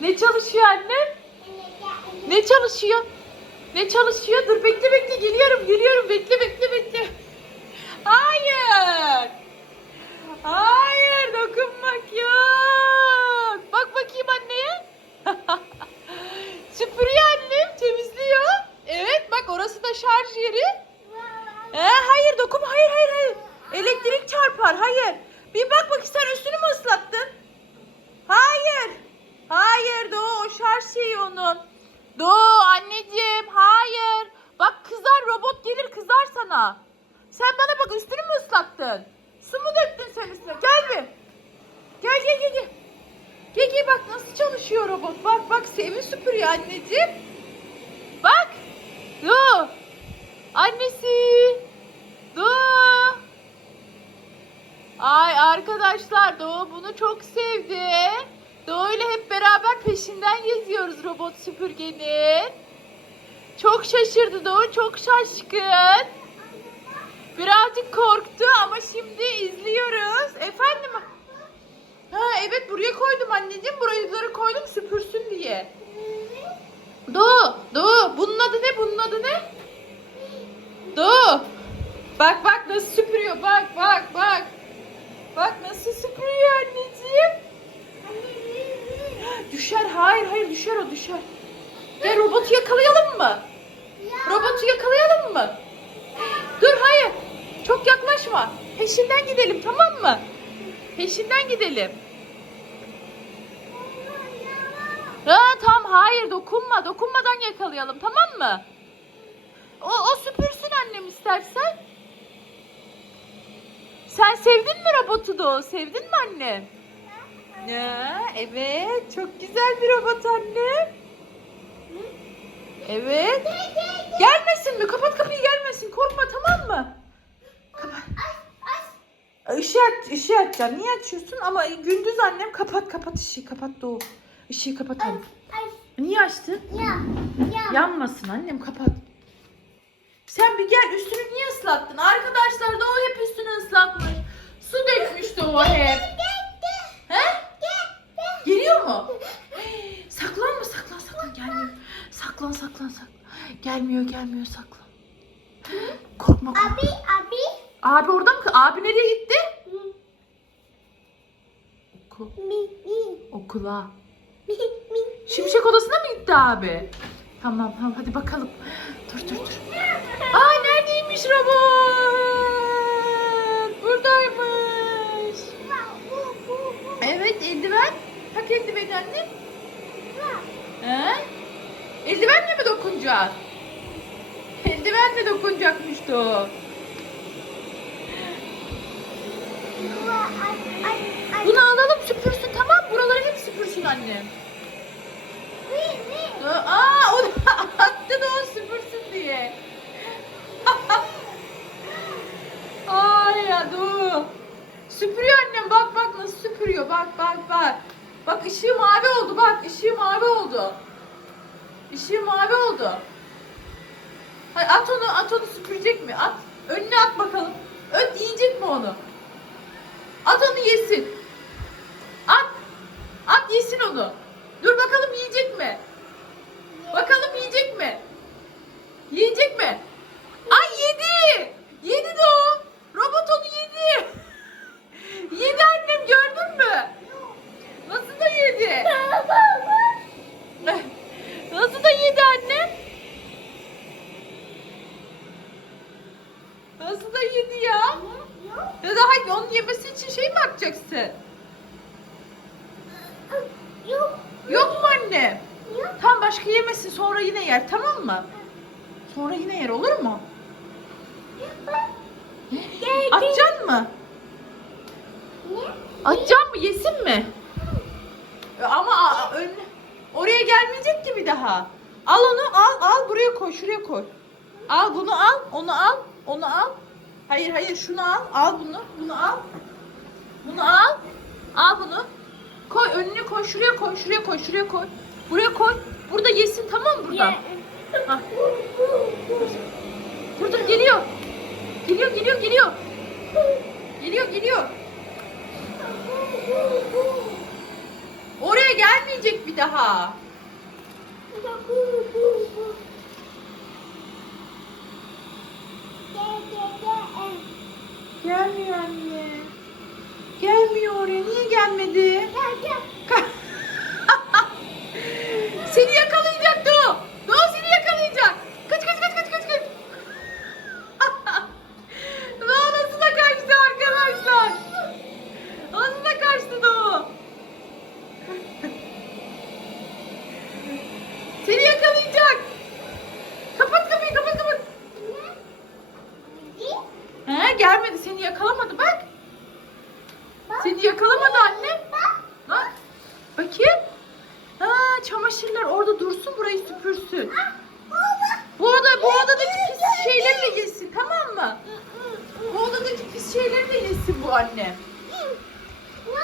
Ne çalışıyor annem? Ne çalışıyor? Ne çalışıyor? Dur bekle bekle geliyorum geliyorum bekle bekle bekle. Hayır. Hayır dokunmak yok. Bak bakayım anneye. Süpürüyor annem temizliyor. Evet bak orası da şarj yeri. Ee, hayır dokunma hayır hayır hayır. Elektrik çarpar hayır. Bir bak bak sen üstünü mü ıslattın? Hayır. Hayır Doğu o şarj şeyi onun. Doğu anneciğim hayır. Bak kızar robot gelir kızar sana. Sen bana bak üstünü mü ıslattın? Su mu döktün sen üstüne? Gel bir. Gel gel gel gel. Gel gel bak nasıl çalışıyor robot. Bak bak evi süpürüyor anneciğim. Bak. Doğu. Annesi. Doğu. Ay arkadaşlar Doğu bunu çok sevdi. Doğu ile hep beraber peşinden geziyoruz robot süpürgenin. Çok şaşırdı Doğu, çok şaşkın. Birazcık korktu ama şimdi izliyoruz. Efendim? Ha evet buraya koydum anneciğim. Burayıları koydum süpürsün diye. Doğu, Doğu. Bunun adı ne? Bunun adı ne? Doğu. Bak bak nasıl süpürüyor. Bak bak. Bak nasıl süpürüyor anneciğim. Düşer. Hayır hayır düşer o düşer. Gel robotu yakalayalım mı? Robotu yakalayalım mı? Dur hayır. Çok yaklaşma. Peşinden gidelim tamam mı? Peşinden gidelim. Ha tamam hayır dokunma. Dokunmadan yakalayalım tamam mı? O, o süpürsün annem istersen. Sen sevdin mi robotu da Sevdin mi anne? Ya, evet çok güzel bir robot anne. Evet. Gelmesin mi? Kapat kapıyı gelmesin. Korkma tamam mı? Kapat. Işığı aç, ışığı açacaksın. Niye açıyorsun? Ama gündüz annem kapat kapat ışığı kapat Doğu. Işığı kapat anne. Niye açtın? Yanmasın annem kapat. Sen bir gel üstünü niye ıslattın? Arkadaşlar Doğu hep üstünü ıslatmış. Su dökmüş Doğu hep. Geliyor mu? Saklanma saklan saklan gelmiyor. Saklan saklan saklan. Gelmiyor gelmiyor saklan. Korkma korkma. Abi, abi. Abi orada mı? Abi nereye gitti? Okula. Şimşek odasına mı gitti abi? Tamam tamam hadi bakalım. Dur dur dur. Eldiveni anne. He? Eldivenle mi dokunacak? Eldivenle dokunacakmıştı o. Bunu alalım süpürsün tamam? Buraları hep süpürsün annem. Aa o da attı da o süpürsün diye. Ay ya dur. Süpürüyor annem bak bak nasıl süpürüyor bak bak bak. Bak ışığı mavi oldu bak ışığı mavi oldu. Işığı mavi oldu. Hadi at onu at onu süpürecek mi? At. Önüne at bakalım. Öt yiyecek mi onu? At onu yesin. At. At yesin onu. Dur bakalım yiyecek mi? Bakalım yiyecek mi? Yiyecek mi? Ay yedi. Yedi de o. Robot onu yedi. Yedi annem gördün mü? Nasıl da yedi? Nasıl da yedi annem? Nasıl da yedi ya? Ya da hayır onun yemesi için şey mi yapacaksın? Yok mu anne? Tam başka yemesin sonra yine yer tamam mı? Sonra yine yer olur mu? Atacaksın mı? Atacaksın mı? Yesin mi? Ama a- ön, oraya gelmeyecek ki bir daha. Al onu al al buraya koy şuraya koy. Al bunu al onu al onu al. Hayır hayır şunu al al bunu bunu al. Bunu al. Al bunu. Koy önüne koy şuraya koy şuraya koy şuraya koy. Buraya koy. Burada yesin tamam mı burada? Ha. Burada geliyor. Geliyor geliyor geliyor. Geliyor geliyor. Oraya gel. gelmeyecek bir daha. Gelmiyor anne. Gelmiyor oraya. Niye gelmedi? seni yakalayacak Doğu. Doğu seni yakalayacak. Kaç kaç kaç kaç kaç kaç. Doğu nasıl da kaçtı arkadaşlar. Nasıl da kaçtı Doğu. seni yakalayacak. Kapat kapıyı kapat kapat. He gelmedi seni yakalamadı bak. Seni yakalamadı anne. Bak. Bakayım. Ha, çamaşırlar orada dursun burayı süpürsün. Bu oda bu odadaki pis şeyleri de yesin tamam mı? Bu odadaki pis şeyleri de yesin bu anne.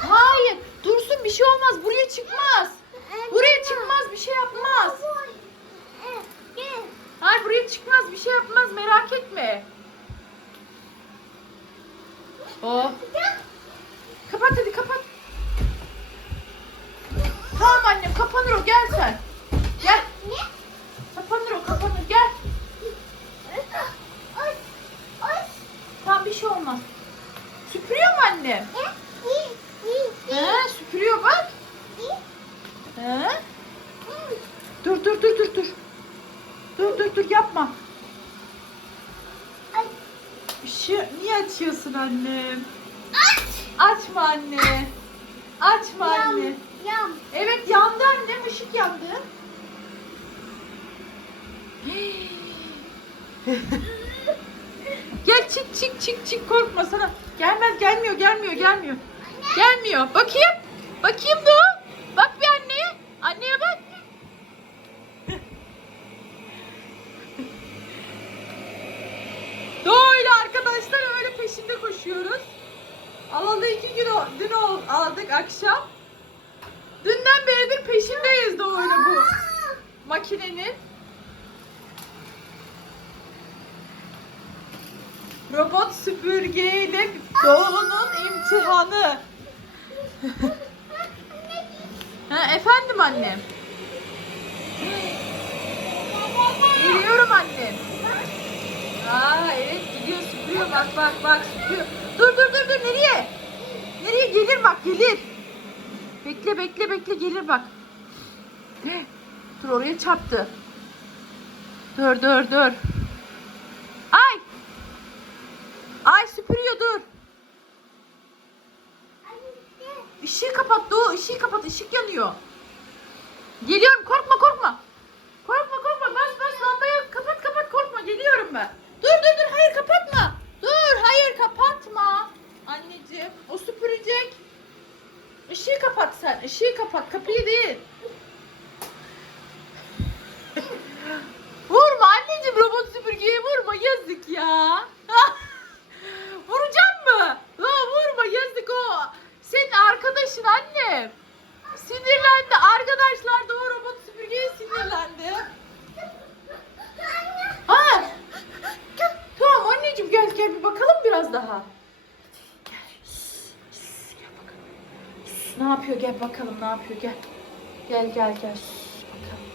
Hayır dursun bir şey olmaz buraya çıkmaz. Buraya çıkmaz bir şey yapmaz. Hayır buraya çıkmaz bir şey yapmaz merak etme. Oh. Kapat hadi kapat. Tamam annem kapanır o gel sen. Gel. Kapanır o kapanır gel. Tamam bir şey olmaz. Süpürüyor mu annem? He süpürüyor bak. He? Dur dur dur dur dur. Dur dur dur yapma. Işığı niye açıyorsun annem? Açma anne. Açma anne. Evet yandı annem ışık yandı. Gel çık çık çık çık korkma sana. Gelmez gelmiyor gelmiyor gelmiyor. Gelmiyor. Bakayım. Bakayım Doğu. Bak bir anneye. Anneye bak. Doğuyla arkadaşlar öyle peşinde koşuyoruz. Alalı iki gün o- dün ol- aldık akşam. Dünden beridir peşindeyiz Doğuyla bu makinenin. Robot süpürgeyle Doğu'nun imtihanı. ha, efendim annem. Geliyorum annem. Aa evet gidiyor süpürüyor bak bak bak süpürüyor. Dur dur dur dur nereye? Nereye gelir bak gelir. Bekle bekle bekle gelir bak. Dur oraya çarptı. Dur dur dur. Ay. Ay süpürüyor dur. Işığı kapat Doğu ışığı kapat ışık yanıyor. Geliyorum korkma korkma. Korkma korkma bas bas lambayı kapat kapat korkma geliyorum ben. Dur dur dur hayır kapatma. Dur hayır kapatma. Anneciğim o süpürecek. Işığı kapat sen ışığı kapat kapıyı değil. vurma anneciğim robot süpürgeye vurma yazık ya. Vuracağım mı? Ya vurma yazık o. Senin arkadaşın annem. Sinirlendi. Arkadaşlar da o robot süpürgeye sinirlendi. Ha. Tamam anneciğim gel gel bir bakalım biraz daha. Gel. Gel bakalım. Ne yapıyor gel bakalım ne yapıyor gel. Gel gel gel. Bakalım.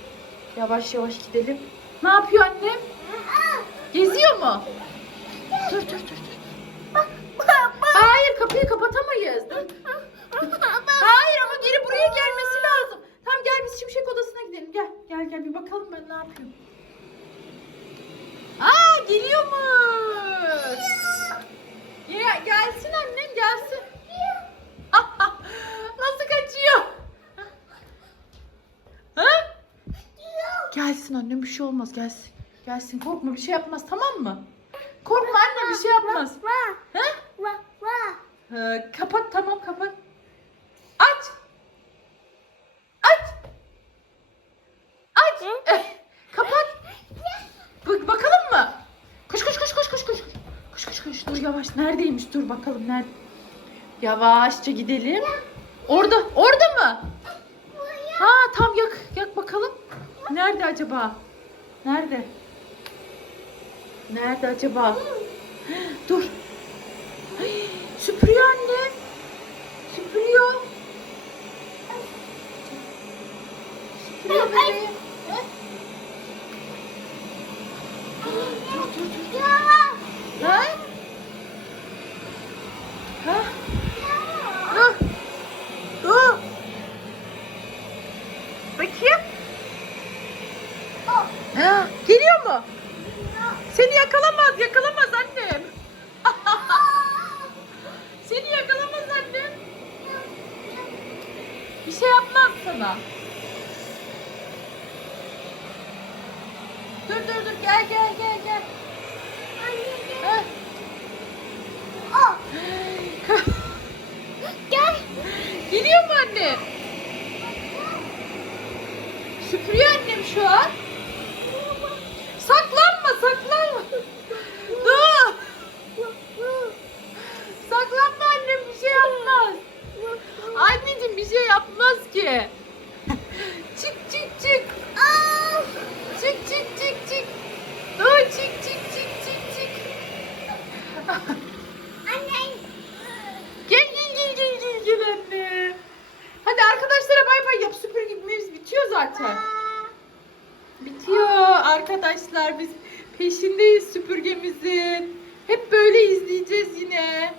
Yavaş yavaş gidelim. Ne yapıyor annem? Geziyor mu? Dur dur dur dur. Hayır kapıyı kapatamayız. Dur. Hayır ama geri buraya gelmesi lazım. Tamam gel biz Şimşek odasına gidelim. Gel gel gel bir bakalım ben ne yapıyorum. Aa geliyormuş. Ya, gelsin annem gelsin. Nasıl kaçıyor? Ha? Gelsin annem bir şey olmaz gelsin. Gelsin korkma bir şey yapmaz tamam mı? Korkma anne bir şey yapmaz. Ha? Ee, kapat tamam kapat. Aç. Aç. Aç. Eh, kapat. Bak bakalım mı? Koş koş koş koş koş koş. Koş koş koş. Dur yavaş. Neredeymiş? Dur bakalım nerede. Yavaşça gidelim. Orada. Orada mı? Ha tam yak. Yak bakalım. Nerede acaba? Nerede? Nerede acaba? Dur. Ay, Süpürüyor anne. Süpürüyor. süpürüyor Ay. bebeği. Ha? Ha? Dur. Dur. Bakayım. Ha, geliyor mu? Seni yakalamaz, yakalamaz annem. Seni yakalamaz annem. Bir şey sana. Dur dur dur gel gel gel gel. Heh. Gel. Geliyor mu anne? Süpürüyor annem şu an. Saklanma saklanma. Dur. Saklanma annem bir şey yapmaz. Anneciğim bir şey yapmaz ki. Anne. Gel gel gel gel gel gel anne. Hadi arkadaşlara bay bay yap süpürgemiz bitiyor zaten. Bitiyor arkadaşlar biz peşindeyiz süpürgemizin. Hep böyle izleyeceğiz yine.